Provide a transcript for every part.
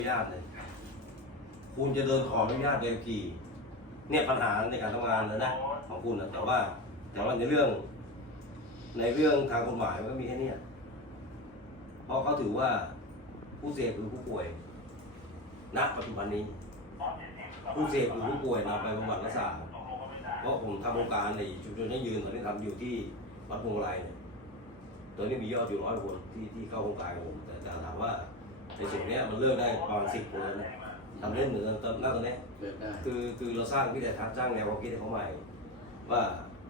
อนุญาตเลยคุณจะเดินขออนุญาตเดินขี่เนี่ยปัญหาในการทำงานเลยนะของคุณนะแต่ว่าในเรื่องทางกฎหมายมันก็มีแค่นี้เพราะเขาถือว่าผู้เสพหรือผู้ป่วยณปัจจุบันนี้ผู้เสพหรือผู้ป่วยนำไปบำบัดรักษาเพราะผมทำโครงการในชุมชนยั่งยืนตอนนี้ทำอยู่ที่วัดพวงไรเนี่ยตัวนี้มียอดอยู่100 คนที่เข้าโครงการของผมแต่ถามว่าในส่วนนี้มันเลิกได้ประมาณ10 คนแล้วนะทำเล่นเหมือนกันตอนนี้คือเราสร้างวิสัยทัศน์สร้างแนวความคิดให้เขาใหม่ว่า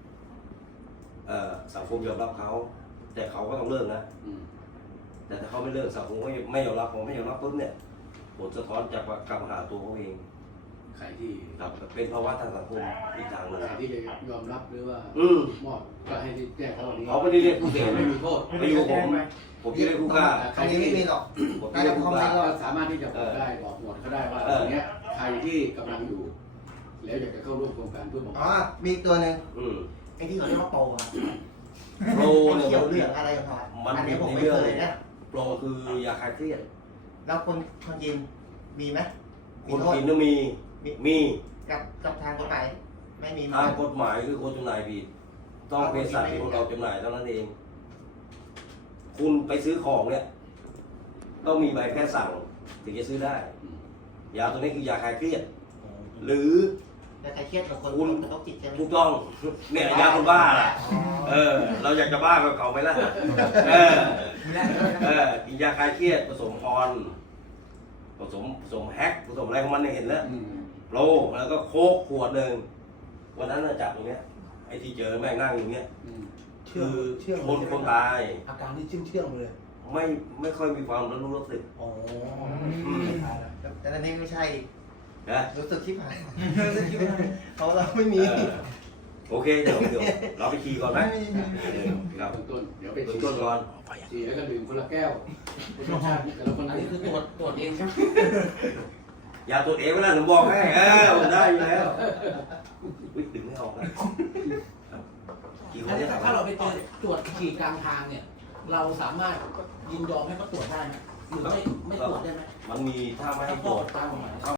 สังคมยอมรับเขาแต่เขาก็ต้องเลิกนะแต่ถ้าเขาไม่เลิกสังคมก็ไม่ยอมรับผมไม่ยอมรับปุ๊บเนี่ยผลสะท้อนจากกลับมาหาตัวเขาเองใครที่เป็นภาวะทางสังคมอีกทางหนึ่งใครที่จะยอมรับหรือว่ามอบก็ให้แจ้งเขาเขาไม่ได้เรียกผู้เสพไม่มีโทษไม่อยู่ผมที่เรียกผู้ฆ่าใครที่ไม่มีหรอกผมที่เรียกผู้ฆ่าก็สามารถที่จะบอกได้บอกหมดเขาได้ว่าตรงนี้ใครที่กำลังอยู่แล้วอยากจะเข้าร่วมโครงการเพื่อบอกมีตัวหนึ่งไอ้ที่เขาเรียกว่าโปรครับโปรเนี่ยเกี่ยวเรื่องอะไรกันหน่อยอันนี้ผมไม่เคยนะโปรคือยาคลายเครียดแล้วคนกินมีไหมคนกินต้องมีกับทางกฎหมายไม่มีทางกฎหมายคือคนจำหน่ายผิดต้องเภสัชคนเราจำหน่ายเท่านั้นเองคุณไปซื้อของเนี่ยต้องมีใบแพทย์สั่งถึงจะซื้อได้ยาตัวนี้คือยาคลายเครียดหรือยาคลายเครียดกับคนกระทบจิตใช่ไหมถูกต้องเนี่ยยาคนบ้าล่ะเราอยากจะบ้ากับเขาไหมล่ะกินยาคลายเครียดผสมออนผสมแฮกผสมอะไรของมันเนี่ยเห็นแล้วโลแล้วก็โค้กขวดหนึ่งวันนั้นจับตรงเนี้ยไอ้ที่เจอแม่งนั่งอย่างเงี้ยคือคนตายอาการที่เชื่องเลยไม่ค่อยมีความรู้สึกแต่อันนี้ไม่ใช่นะรู้สึกชิบหายเขาเราไม่มีโอเคเดี๋ยวเราไปขี่ก่อนไหมครับต้นเดี๋ยวไปต้นก่อนขี่แล้วก็ดื่มคนละแก้วรสชาติแต่ละคนอันนี้คือตรวจเองใช่ไหมอย่าตรวจเองไม่ได้ผมบอกให้ผมได้อยู่แล้ววิ่งดึงไม่ออกนะถ้าเราไปตรวจขี่กลางทางเนี่ยเราสามารถยินยอมให้เขาตรวจได้ไหมหรือไม่ตรวจได้ไหมมันมีถ้าไม่ให้ตรวจ